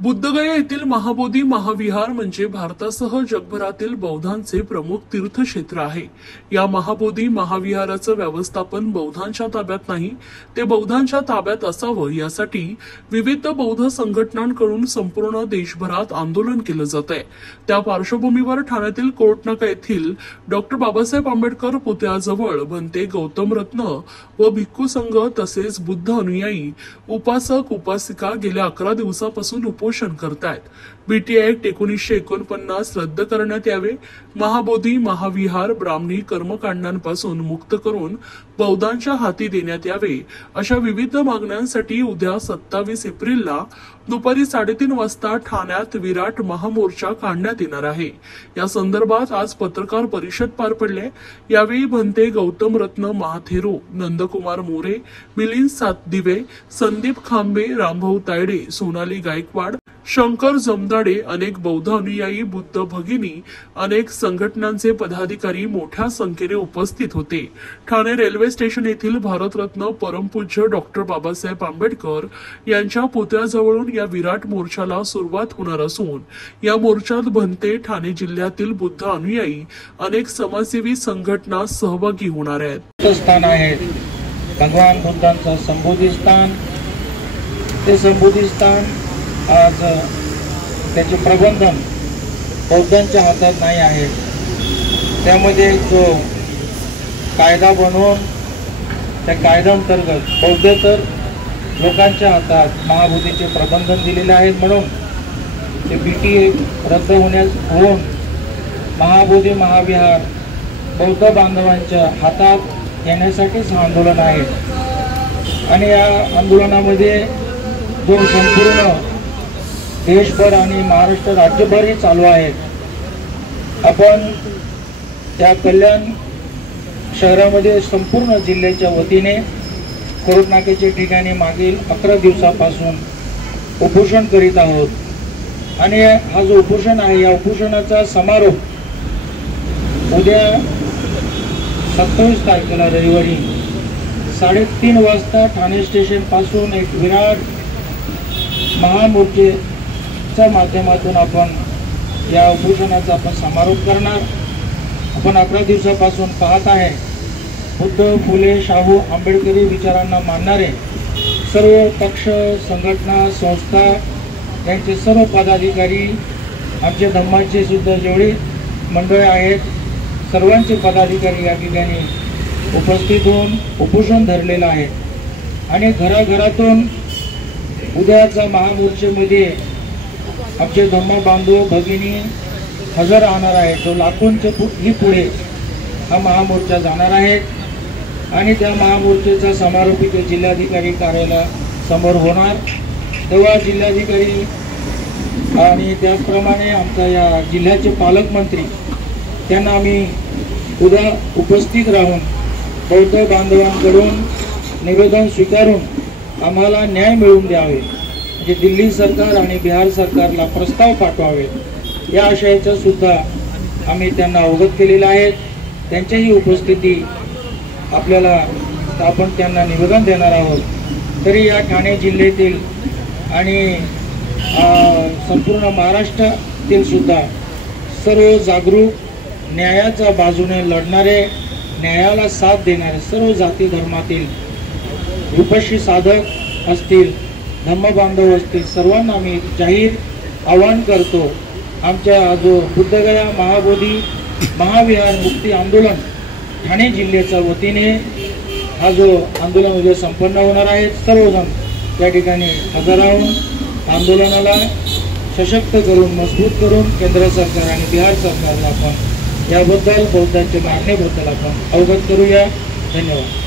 बुद्धगया येथील महाबोधी महाविहार म्हणजे भारतासह जगभरातील बौद्धांचे प्रमुख तीर्थक्षेत्र आहे। या महाबोधी महाविहाराचं व्यवस्थापन बौद्धांच्या ताब्यात नाही, ते बौद्धांच्या ताब्यात असावं यासाठी विविध बौद्ध संघटनांकडून संपूर्ण देशभरात आंदोलन केलं जात आहे। त्या पार्श्वभूमीवर ठाण्यातील कोर्टनाका येथील डॉक्टर बाबासाहेब आंबेडकर पुतळ्याजवळ भंते गौतम रत्न व भिक्खू संघ तसेच बुद्ध अनुयायी उपासक उपासिका गेल्या 11 दिवसापासून उपोषण करतायत। बीटीआय ऍक्ट 1949 रद्द करण्यात यावे, महाबोधी महाविहार ब्राह्मणी कर्मकांडांपासून मुक्त करून बौद्धांच्या हाती देण्यात यावे, अशा विविध मागण्यांसाठी उद्या 27 एप्रिलला दुपारी 3:30 वाजता ठाण्यात विराट महामोर्चा काढण्यात येणार आहे। या संदर्भात आज पत्रकार परिषद पार पडली। यावेळी भंते गौतम रत्न महाथेरो, नंदकुमार मोरे, मिलिंद सातदिवे, संदीप खांबे, रामभाऊ तायडे, सोनाली गायकवाड, शंकर जमदाडे, अनेक बौद्ध अनुयायी, बुद्ध भगिनी, अनेक संघटनांचे पदाधिकारी मोठ्या संख्येने उपस्थित होते। ठाणे रेल्वे स्टेशन येथील भारतरत्न परमपूज्य डॉक्टर बाबासाहेब आंबेडकर यांच्या पुतळ्याजवळून या विराट मोर्चाला सुरुवात होणार असून या मोर्चात भंते, ठाणे जिल्ह्यातील बुद्ध अनुयायी, अनेक समाजसेवी संघटना सहभागी होणार आहेत। स्थान आहे भगवान बुद्धांचं संबोधी स्थान। ते संबोधी स्थान आज त्याचे प्रबंधन बौद्धांच्या हातात नाही आहे। त्यामध्ये जो कायदा बनवून त्या कायद्याअंतर्गत बौद्ध तर लोकांच्या हातात महाबोधीचे प्रबंधन दिलेले आहेत, म्हणून ते बीटीए रद्द होऊन महाबोधी महाविहार बौद्ध बांधवांच्या हातात येण्यासाठीच हा आंदोलन आहे। आणि या आंदोलनामध्ये जो संपूर्ण देशभर आणि महाराष्ट्र राज्यभरही चालू आहे। आपण त्या कल्याण शहरामध्ये संपूर्ण जिल्ह्याच्या वतीने कोर्टनाक्याच्या ठिकाणी मागील 11 दिवसापासून उपोषण करीत आहोत। आणि हा जो उपोषण आहे, या उपोषणाचा समारोप उद्या 27 तारखेला रविवारी 3:30 वाजता ठाणे स्टेशन पासून एक विराट महामोर्चेच्या माध्यमातून आपण या उपोषणाचा समारोप करणार। आपण 11 दिवसापासून पाहत आहे, बुद्ध, फुले, शाहू आंबेडकरी विचारांना मानणारे सर्व पक्ष, संघटना, संस्था यांचे सर्व पदाधिकारी, आमच्या धम्माचे सुद्धा जेवढे मंडळ आहेत, सर्वांचे पदाधिकारी या ठिकाणी उपस्थित होऊन उपोषण धरलेलं आहे। आणि घराघरातून उद्याच्या महामोर्चेमध्ये आमचे धम्म बांधव भगिनी हजर राहणार आहेत। तो लाखोंच्या पुढे हा महामोर्चा जाणार आहे आणि त्या महामोर्चेचा समारोप इथे जिल्हाधिकारी कार्यालयासमोर होणार। तेव्हा जिल्हाधिकारी आणि त्याचप्रमाणे आमच्या या जिल्ह्याचे पालकमंत्री त्यांना आम्ही उद्या उपस्थित राहून बौद्ध बांधवांकडून निवेदन स्वीकारून आम्हाला न्याय मिळवून द्यावे, म्हणजे दिल्ली सरकार आणि बिहार सरकारला प्रस्ताव पाठवावे, या आशयाचं सुद्धा आम्ही त्यांना अवगत केलेलं आहे। त्यांच्याही उपस्थिती आपल्याला आपण त्यांना निवेदन देणार आहोत। तरी या ठाणे जिल्ह्यातील आणि संपूर्ण महाराष्ट्रातील सुद्धा सर्व जागरूक, न्यायाच्या बाजूने लढणारे, न्यायाला साथ देणारे सर्व जाती धर्मातील रूपशी साधक असतील, धम्मबांधव असतील, सर्वांना आम्ही जाहीर आवाहन करतो। आमच्या जो बुद्धगया महाबोधी महाविहार मुक्ती आंदोलन ठाणे जिल्ह्याच्या वतीने हा जो आंदोलन उद्या संपन्न होणार आहे, सर्वजण त्या ठिकाणी हजर राहून आंदोलनाला सशक्त करून, मजबूत करून केंद्र सरकार आणि बिहार सरकारला आपण याबद्दल बौद्धांच्या मागणीबद्दल आपण अवगत करूया। धन्यवाद।